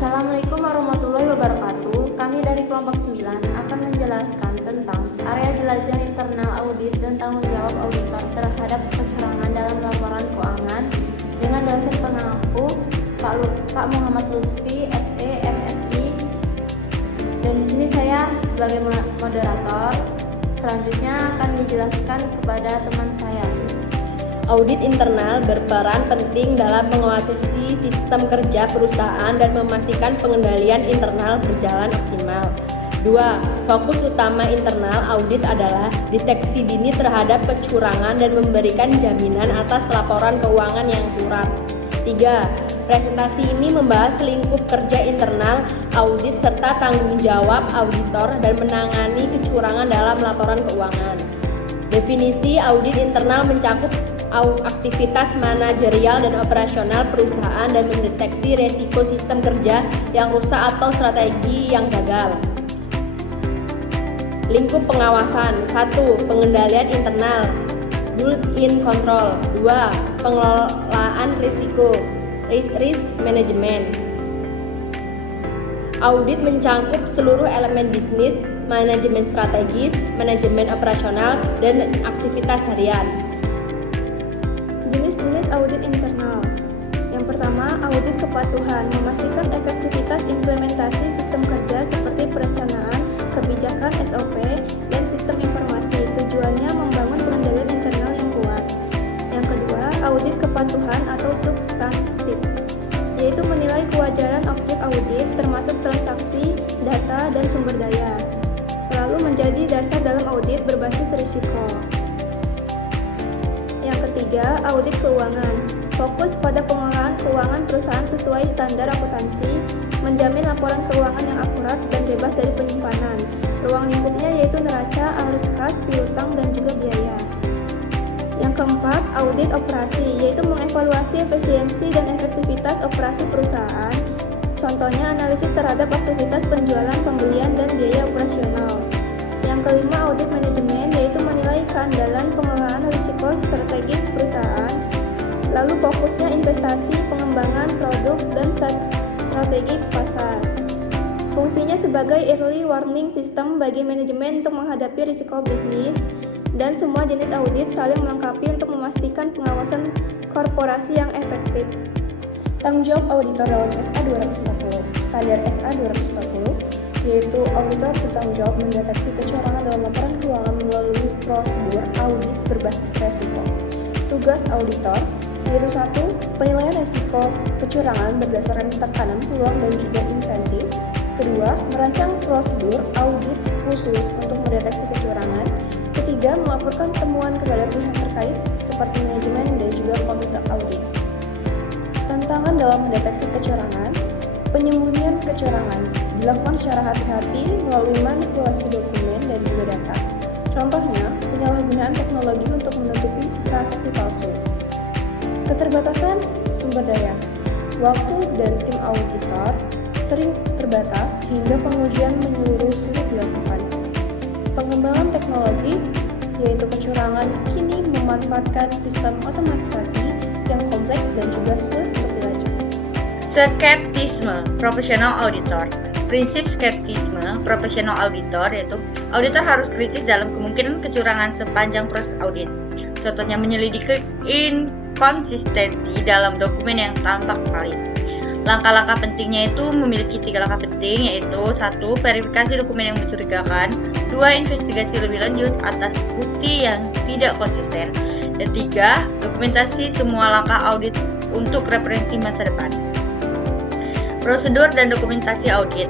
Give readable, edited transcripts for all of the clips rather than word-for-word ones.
Assalamualaikum warahmatullahi wabarakatuh. Kami dari kelompok 9 akan menjelaskan tentang area jelajah internal audit dan tanggung jawab auditor terhadap kecurangan dalam laporan keuangan dengan dosen pengampu Pak Muhammad Lutfi, SE, MSc. Dan di sini saya sebagai moderator. Selanjutnya akan dijelaskan kepada teman saya. Audit internal berperan penting dalam menguasai sistem kerja perusahaan dan memastikan pengendalian internal berjalan optimal. 2. Fokus utama internal audit adalah deteksi dini terhadap kecurangan dan memberikan jaminan atas laporan keuangan yang akurat. 3. Presentasi ini membahas lingkup kerja internal audit serta tanggung jawab auditor dan menangani kecurangan dalam laporan keuangan. Definisi audit internal mencakup aktivitas manajerial dan operasional perusahaan dan mendeteksi resiko sistem kerja yang rusak atau strategi yang gagal. Lingkup pengawasan. 1. Pengendalian internal, built-in control. 2. Pengelolaan risiko, risk management. Audit mencakup seluruh elemen bisnis, manajemen strategis, manajemen operasional, dan aktivitas harian. Jenis-jenis audit internal. Yang pertama, audit kepatuhan, memastikan efektivitas implementasi sistem kerja seperti perencanaan, kebijakan SOP, dan sistem informasi. Tujuannya membangun pengendalian internal yang kuat. Yang kedua, audit kepatuhan atau substantif, yaitu menilai kewajaran objek audit termasuk transaksi, data, dan sumber daya, lalu menjadi dasar dalam audit berbasis risiko. Yang ketiga, audit keuangan, fokus pada pengelolaan keuangan perusahaan sesuai standar akuntansi, menjamin laporan keuangan yang akurat dan bebas dari penyimpanan. Ruang lingkupnya yaitu neraca, arus kas, piutang, dan juga biaya. Yang keempat, audit operasi, yaitu mengevaluasi efisiensi dan efektivitas operasi perusahaan. Contohnya analisis terhadap aktivitas penjualan, pembelian, dan biaya operasional. Yang kelima, audit manajemen, yaitu menilai keandalan pengelolaan risiko strategis perusahaan, lalu fokusnya investasi, pengembangan produk, dan strategi pasar. Fungsinya sebagai early warning system bagi manajemen untuk menghadapi risiko bisnis, dan semua jenis audit saling melengkapi untuk memastikan pengawasan korporasi yang efektif. Tanggung jawab auditor dalam SA 240. Standar SA 240 yaitu auditor bertanggung jawab mendeteksi kecurangan dalam laporan keuangan melalui prosedur audit berbasis resiko. Tugas auditor yaitu 1. Penilaian resiko kecurangan berdasarkan tekanan peluang dan juga insentif. Kedua, merancang prosedur audit khusus untuk mendeteksi kecurangan. Ketiga, melaporkan temuan kepada pihak terkait seperti manajemen dan juga komite audit. Tantangan dalam mendeteksi kecurangan. Penyembunyian kecurangan dilakukan secara hati-hati melalui manipulasi dokumen dan juga data. Contohnya, penyalahgunaan teknologi untuk menutupi transaksi palsu. Keterbatasan sumber daya. Waktu dan tim auditor sering terbatas hingga pengujian menyeluruh sulit dilakukan. Pengembangan teknologi, yaitu kecurangan kini memanfaatkan sistem otomatisasi yang kompleks dan juga sulit untuk dilacak. Skeptisme profesional auditor. Prinsip skeptisme profesional auditor yaitu auditor harus kritis dalam kemungkinan kecurangan sepanjang proses audit. Contohnya menyelidiki inkonsistensi dalam dokumen yang tampak valid. Langkah-langkah pentingnya itu memiliki 3 langkah penting, yaitu 1. Verifikasi dokumen yang mencurigakan. 2. Investigasi lebih lanjut atas bukti yang tidak konsisten. Dan 3. Dokumentasi semua langkah audit untuk referensi masa depan. Prosedur dan dokumentasi audit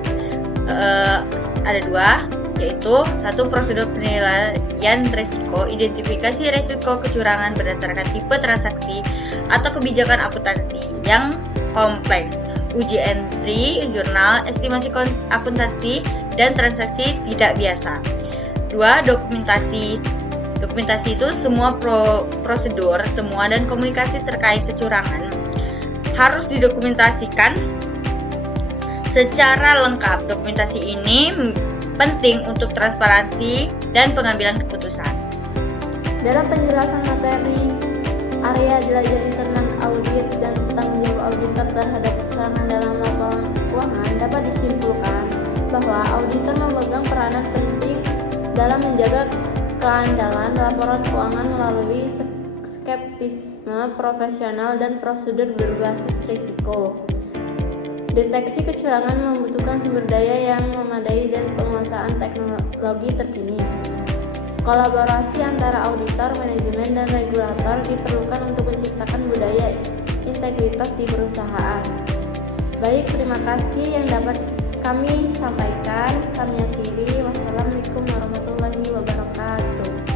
ada 2, yaitu 1. Prosedur penilaian risiko, identifikasi risiko kecurangan berdasarkan tipe transaksi atau kebijakan akuntansi yang kompleks, uji entry, jurnal, estimasi akuntansi, dan transaksi tidak biasa. 2. Dokumentasi. Dokumentasi itu semua prosedur, temuan, dan komunikasi terkait kecurangan harus didokumentasikan secara lengkap. Dokumentasi ini penting untuk transparansi dan pengambilan keputusan. Dalam penjelasan materi area jelajah internal audit dan tanggung jawab auditor terhadap kecurangan dalam laporan keuangan dapat disimpulkan bahwa auditor memegang peranan penting dalam menjaga keandalan laporan keuangan melalui skeptisme profesional dan prosedur berbasis risiko. Deteksi kecurangan membutuhkan sumber daya yang memadai dan penguasaan teknologi terkini. Kolaborasi antara auditor, manajemen, dan regulator diperlukan untuk menciptakan budaya integritas di perusahaan. Baik, terima kasih yang dapat kami sampaikan. Kami akhiri. Wassalamualaikum warahmatullahi wabarakatuh.